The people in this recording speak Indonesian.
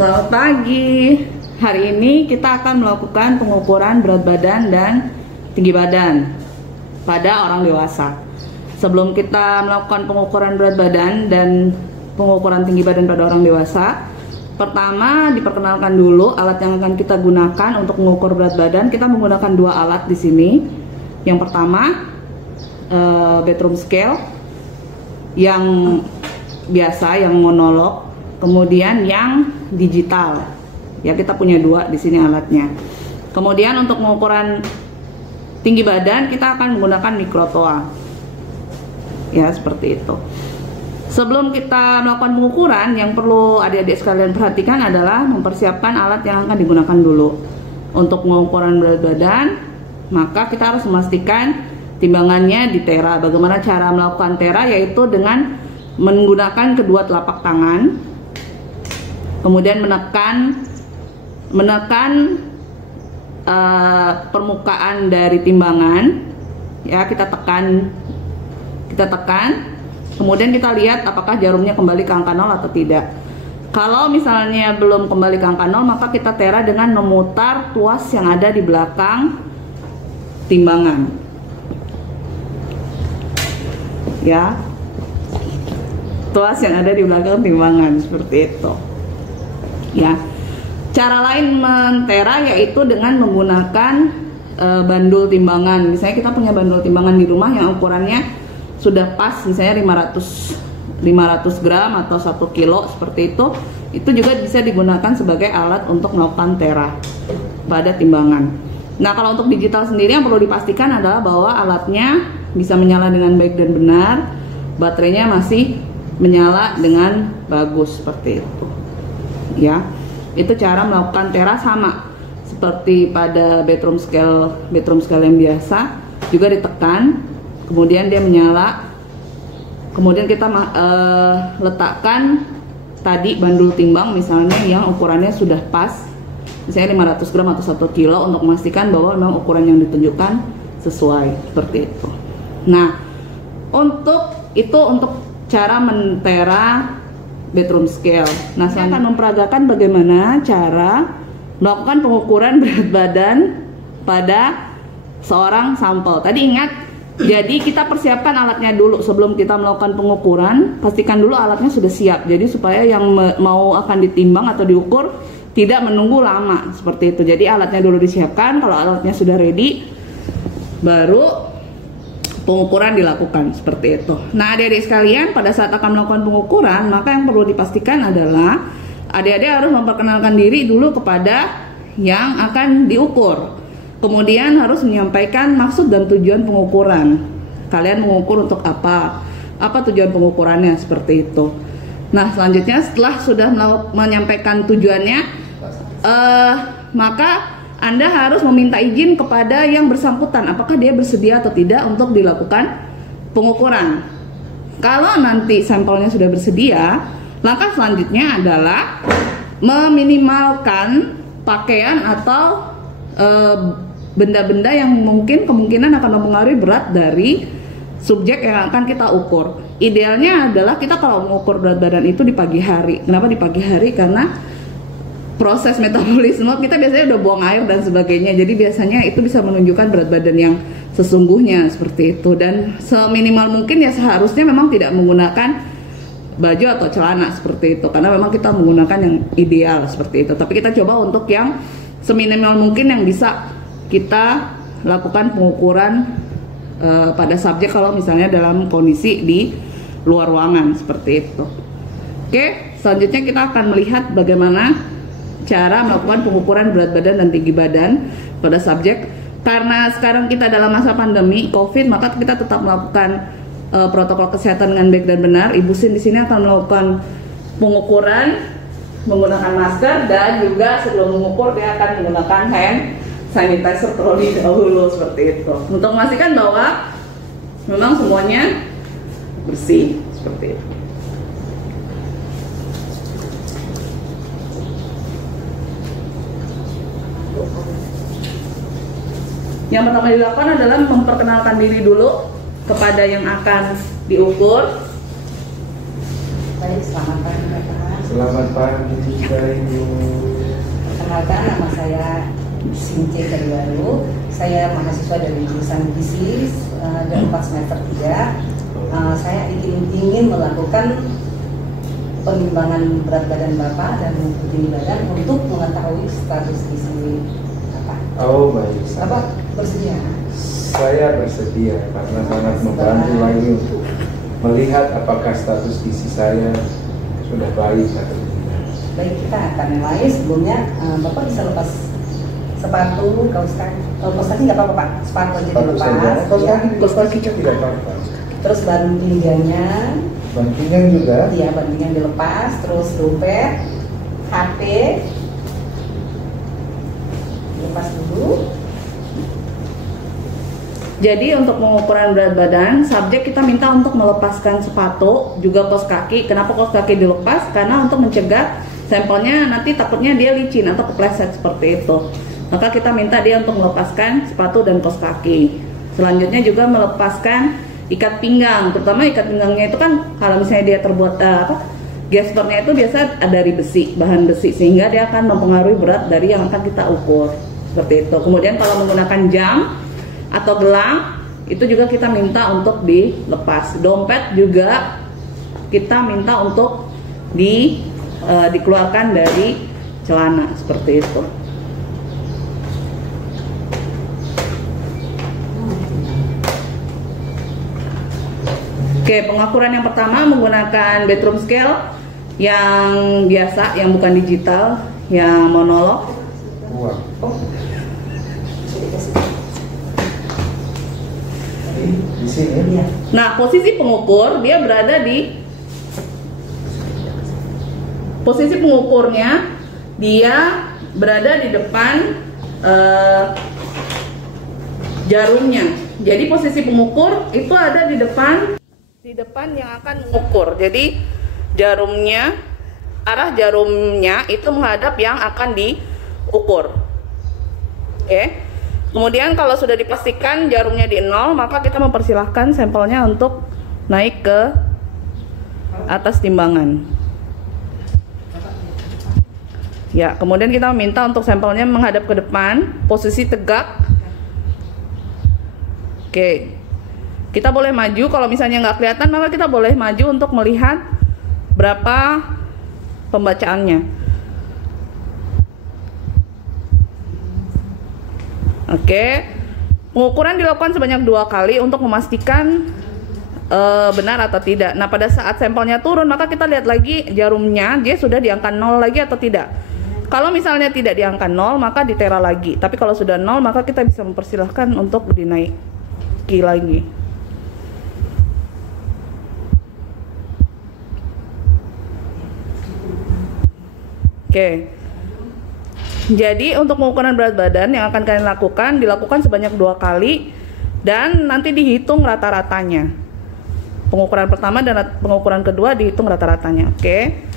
Selamat pagi. Hari ini kita akan melakukan pengukuran berat badan dan tinggi badan pada orang dewasa. Sebelum kita melakukan pengukuran berat badan dan pengukuran tinggi badan pada orang dewasa, pertama diperkenalkan dulu alat yang akan kita gunakan untuk mengukur berat badan. Kita menggunakan dua alat di sini. Yang pertama bedroom scale yang biasa, yang monolog, kemudian yang digital. Ya, kita punya dua di sini alatnya. Kemudian untuk pengukuran tinggi badan kita akan menggunakan mikrotoa. Ya, seperti itu. Sebelum kita melakukan pengukuran, yang perlu adik-adik sekalian perhatikan adalah mempersiapkan alat yang akan digunakan dulu. Untuk pengukuran berat badan, maka kita harus memastikan timbangannya di tera. Bagaimana cara melakukan tera? Yaitu dengan menggunakan kedua telapak tangan, kemudian menekan permukaan dari timbangan. Ya, kita tekan, kemudian kita lihat apakah jarumnya kembali ke angka 0 atau tidak. Kalau misalnya belum kembali ke angka 0, maka kita tera dengan memutar tuas yang ada di belakang timbangan. Ya, tuas yang ada di belakang timbangan, seperti itu. Ya, cara lain mentera yaitu dengan menggunakan bandul timbangan. Misalnya kita punya bandul timbangan di rumah yang ukurannya sudah pas, misalnya 500 gram atau 1 kilo seperti itu juga bisa digunakan sebagai alat untuk melakukan tera pada timbangan. Nah, kalau untuk digital sendiri yang perlu dipastikan adalah bahwa alatnya bisa menyala dengan baik dan benar, baterainya masih menyala dengan bagus, seperti itu. Ya, itu cara melakukan tera sama seperti pada bedroom scale yang biasa, juga ditekan, kemudian dia menyala, kemudian kita letakkan tadi bandul timbang misalnya yang ukurannya sudah pas, misalnya 500 gram atau 1 kilo, untuk memastikan bahwa memang ukuran yang ditunjukkan sesuai, seperti itu. Nah, untuk cara mentera bedroom scale. Nah, saya akan memperagakan bagaimana cara melakukan pengukuran berat badan pada seorang sampel. Tadi ingat, jadi kita persiapkan alatnya dulu sebelum kita melakukan pengukuran. Pastikan dulu alatnya sudah siap, jadi supaya yang mau akan ditimbang atau diukur tidak menunggu lama, seperti itu. Jadi alatnya dulu disiapkan. Kalau alatnya sudah ready, baru pengukuran dilakukan, seperti itu. Nah, adik-adik sekalian, pada saat akan melakukan pengukuran, maka yang perlu dipastikan adalah adik-adik harus memperkenalkan diri dulu kepada yang akan diukur. Kemudian harus menyampaikan maksud dan tujuan pengukuran. Kalian mengukur untuk apa? Apa tujuan pengukurannya, seperti itu. Nah, selanjutnya setelah sudah menyampaikan tujuannya, maka Anda harus meminta izin kepada yang bersangkutan apakah dia bersedia atau tidak untuk dilakukan pengukuran. Kalau nanti sampelnya sudah bersedia, langkah selanjutnya adalah meminimalkan pakaian atau benda-benda yang mungkin kemungkinan akan mempengaruhi berat dari subjek yang akan kita ukur. Idealnya adalah kita kalau mengukur berat badan itu di pagi hari. Kenapa di pagi hari? Karena proses metabolisme kita biasanya udah buang air dan sebagainya, jadi biasanya itu bisa menunjukkan berat badan yang sesungguhnya, seperti itu. Dan seminimal mungkin ya seharusnya memang tidak menggunakan baju atau celana seperti itu, karena memang kita menggunakan yang ideal seperti itu. Tapi kita coba untuk yang seminimal mungkin yang bisa kita lakukan pengukuran pada subjek kalau misalnya dalam kondisi di luar ruangan, seperti itu. Oke, selanjutnya kita akan melihat bagaimana cara melakukan pengukuran berat badan dan tinggi badan pada subjek. Karena sekarang kita dalam masa pandemi COVID, maka kita tetap melakukan protokol kesehatan dengan baik dan benar. Ibu Sin di sini akan melakukan pengukuran menggunakan masker, dan juga sebelum mengukur dia akan menggunakan hand sanitizer terlebih dahulu, seperti itu, untuk memastikan bahwa memang semuanya bersih, seperti itu. Yang pertama dilakukan adalah memperkenalkan diri dulu kepada yang akan diukur. Baik, selamat pagi Bapak. Selamat pagi juga Ibu. Perkenalkan, nama saya Since Terbaru. Saya mahasiswa dari jurusan bisnis dan pas semester 3. Saya ingin melakukan penimbangan berat badan Bapak dan tinggi badan untuk mengetahui status gizi Bapak. Oh baik. Bapak bersedia? Saya bersedia karena sangat membantu lagi untuk melihat apakah status gizi saya sudah baik atau tidak. Baik, kita akan mulai. Sebelumnya Bapak bisa lepas sepatu, kaos kaki nggak apa-apa Pak? Sepatu aja dilepas. Kaos kaki tidak apa-apa. Terus ban pinggangnya. Ban pinggang juga. Iya, ban pinggang dilepas. Terus dompet, HP dilepas dulu. Jadi untuk pengukuran berat badan, subjek kita minta untuk melepaskan sepatu, juga kaos kaki. Kenapa kaos kaki dilepas? Karena untuk mencegah sampelnya nanti takutnya dia licin atau kepleset seperti itu. Maka kita minta dia untuk melepaskan sepatu dan kaos kaki. Selanjutnya juga melepaskan ikat pinggang, terutama ikat pinggangnya itu kan kalau misalnya dia terbuat gespernya itu biasa dari besi, bahan besi, sehingga dia akan mempengaruhi berat dari yang akan kita ukur. Seperti itu. Kemudian kalau menggunakan jam atau gelang itu juga kita minta untuk dilepas. Dompet juga kita minta untuk dikeluarkan dari celana seperti itu. Oke, pengukuran yang pertama menggunakan bedroom scale yang biasa, yang bukan digital, yang monolog. Wow. Di sini. Nah, posisi pengukur dia berada di posisi pengukurnya dia berada di depan jarumnya. Jadi posisi pengukur itu ada di depan yang akan mengukur. Jadi jarumnya, arah jarumnya itu menghadap yang akan diukur. Oke. Kemudian kalau sudah dipastikan jarumnya di 0, maka kita mempersilahkan sampelnya untuk naik ke atas timbangan. Ya, kemudian kita meminta untuk sampelnya menghadap ke depan, posisi tegak. Oke, kita boleh maju. Kalau misalnya nggak kelihatan, maka kita boleh maju untuk melihat berapa pembacaannya. Oke, pengukuran dilakukan sebanyak 2 kali untuk memastikan benar atau tidak. Nah, pada saat sampelnya turun, maka kita lihat lagi jarumnya, dia sudah di angka 0 lagi atau tidak. Kalau misalnya tidak di angka 0, maka ditera lagi. Tapi kalau sudah 0, maka kita bisa mempersilahkan untuk dinaiki lagi. Oke. Jadi untuk pengukuran berat badan yang akan kalian lakukan dilakukan sebanyak 2 kali dan nanti dihitung rata-ratanya. Pengukuran pertama dan pengukuran kedua dihitung rata-ratanya. Oke.